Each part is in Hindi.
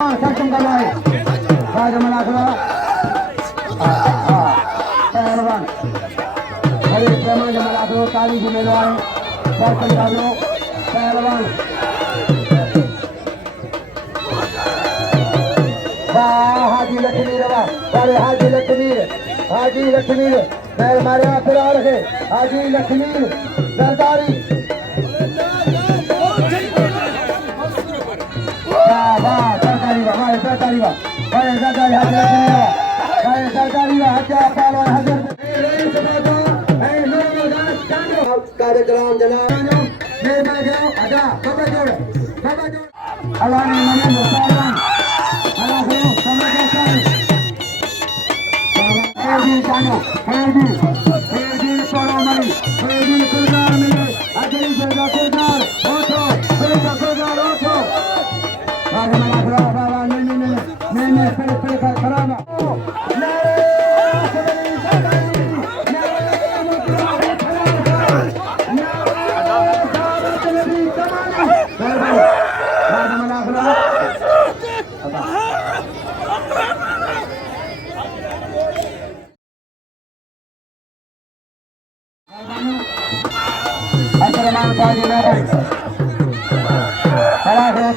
सक्षम कर रहा है पहलवान बड़े पैमाने में लाखों ताली भी मिलो है सक्षम कर लो पहलवान हाजी लक्ष्मी रवा बड़े हाजी लक्ष्मी पैर मारे फिर आ रहे हाजी लक्ष्मी सरदारी कार्यक्रम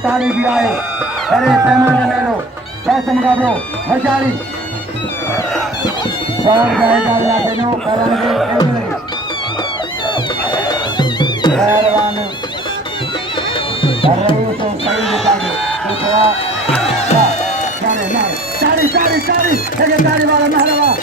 ताली भी आए बड़े पैमाने में लो कैसे मुकाबलो मचारी पहलवान ताली वाला महलवा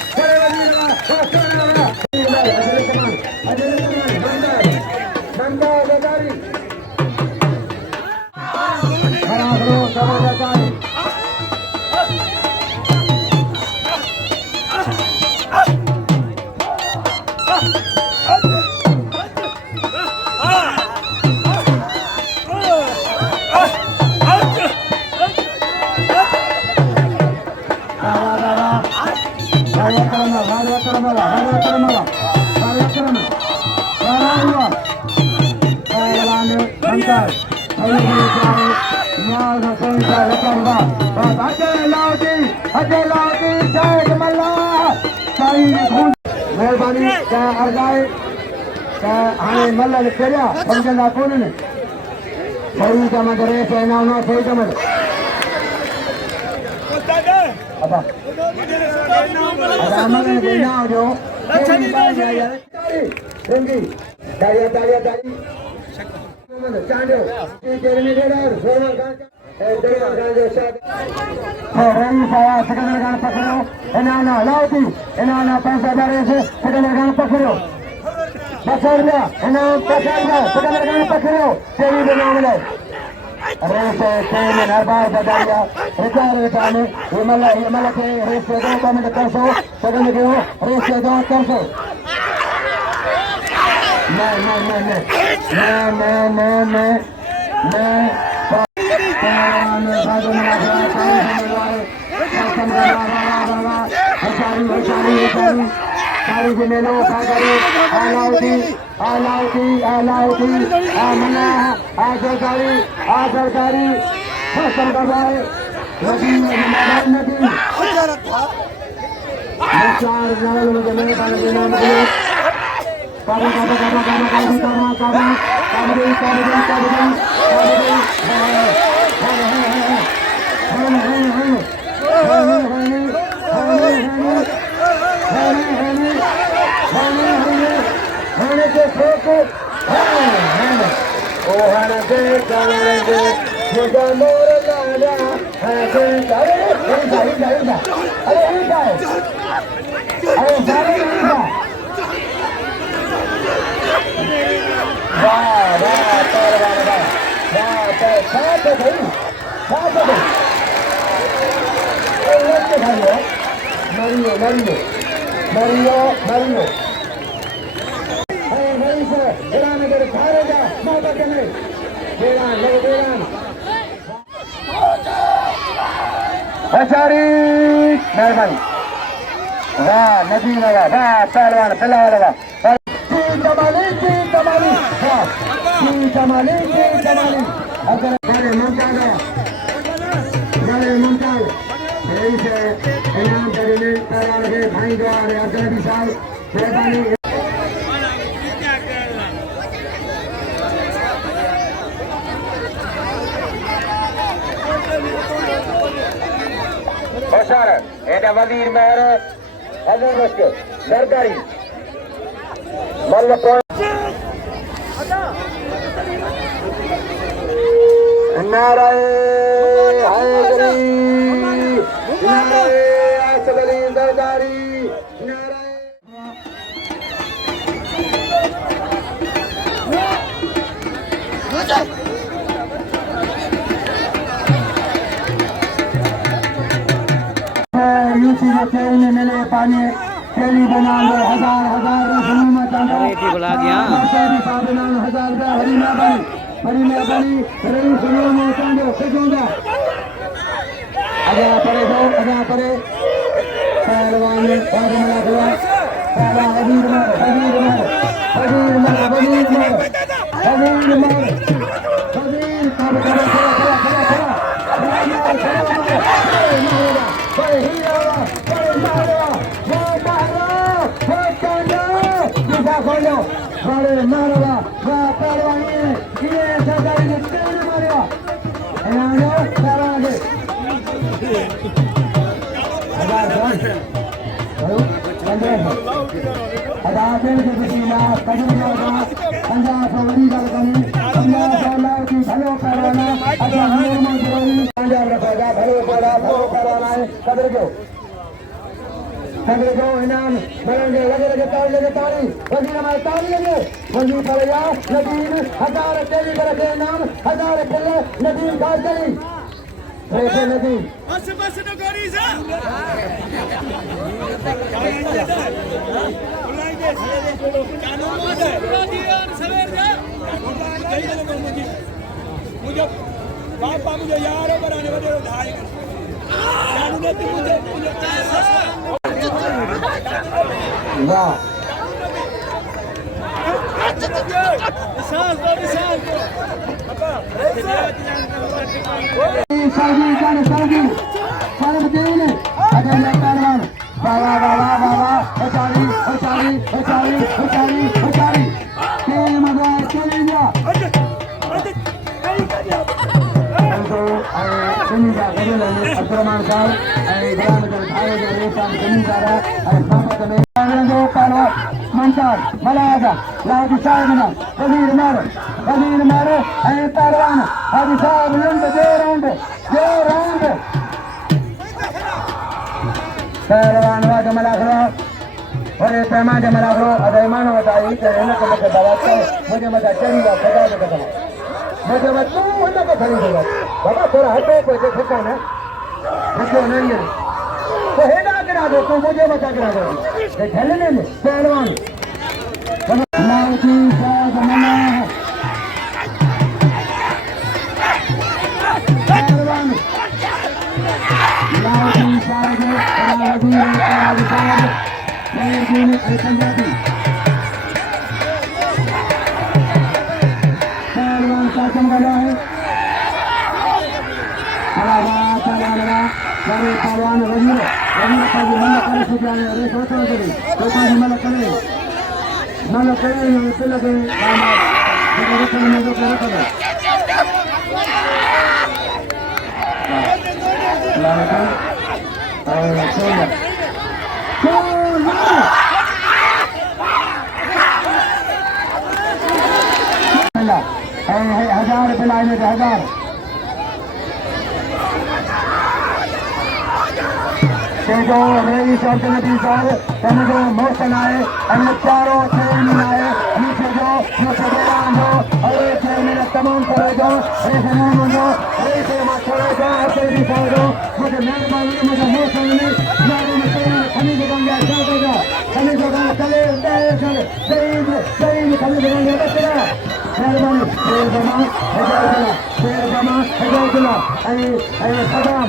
मेहरबानी क्या अर्जाए क्या हमें मल्ल खेलिया फंक्शन कौन ने सही समझ रहे से ना ना सही समझ अब हमारे कोई ना जो रंगी तालियां तालियां ताली चांदो तेरे में दे रहा पकड़ो इनाना लाउती इनाना 5,000 से सेकंड पकड़ो 500 रुपया इनाम 50,000 सेकंड पकड़ो तेरी भी नाम लो रेस ट्रेन हर बार बताया रिचार में हिमल के रेस से 2 मिनट 300 सेकंड के रेस से 2 300 मेहरबानी वाह नदी लगा वाह पहलवान फैला लगा कमाली अगर मुमताज रईस इनाम देने पहलवान के भाई जो आ रहे अब्दुल हबीब साहब मेहरबानी बशर एदा वजीर मेहर हजर रख सरकारी मल्ल नाराए हैदरी नाराए असगरी सरदारी नाराए यूसी के ने मिले पानी तेली बना लो हजार हुकूमत रेटी बुला गया हजार हरी मेहरबानी रही सुनो में चांदो सजूंगा अदा परे पहलवान ने बाद में लगा पहला हबीब मार काम करो बड़े मारवा पहलवानी ये सरदारी ने तेल मारवा एनानो करागे अदाते के बिना कदम पंजाब सऊदी गलकनी पंजाब सालार की भलो कराना अच्छा नॉर्मल करोगी पंजाब रखेगा भलो कराना है कदर जो इनाम बढ़ेंगे लगे ताली वजीर हमारे ताली लगे वजीर भैया नदीम 1000 तेली का रखे इनाम 1000 किले नदीम खास गई रेखे नदीम बस न करी से मुझे पापा मुझे यार बनाने वाले उठाए वाह अब्दुलरहमान साहब मंताज मलाजा लादी साहब वजीर मारो पहलवान हाजी साहब जो राउंड पहलवान जमला करो और पैमा जमला करो अदयमान बताई मुझे मत चढ़ीगा सजा मुझे मत तू को खरीदेगा बाबा थोड़ा हटो कोई ठिका ना देखो नहीं है तो हेडा करा दो तो मुझे बचा करा दो खेलने में पहलवान लाउटी साहब मना पहलवान लाउटी साहब पंजाबी पहलवान शासन वाला है बड़े पहलवान वजीर का मल्ल करे सुजाने रे सोचो करी तो पानी मल्ल करे ये लगे दामाद रखने में जो करे लागा और सोना है 1000 बिलाए में 1000 जो रईस अब्दुल हबीब साहब जो मोहसन आए अन्य चारों चेयरमैन आए नीचे जो और चेयरमैन तमाम करे जो मुझे मेहरबानी मुझे मोहसन ने खनीज गंगा खनीज गंगा चले खनीज गंगा बचरा मेहरबानी शेर जमा हिदायतुल्लाह सदाम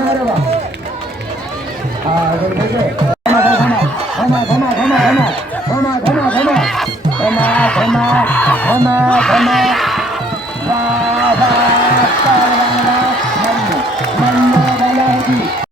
महरबा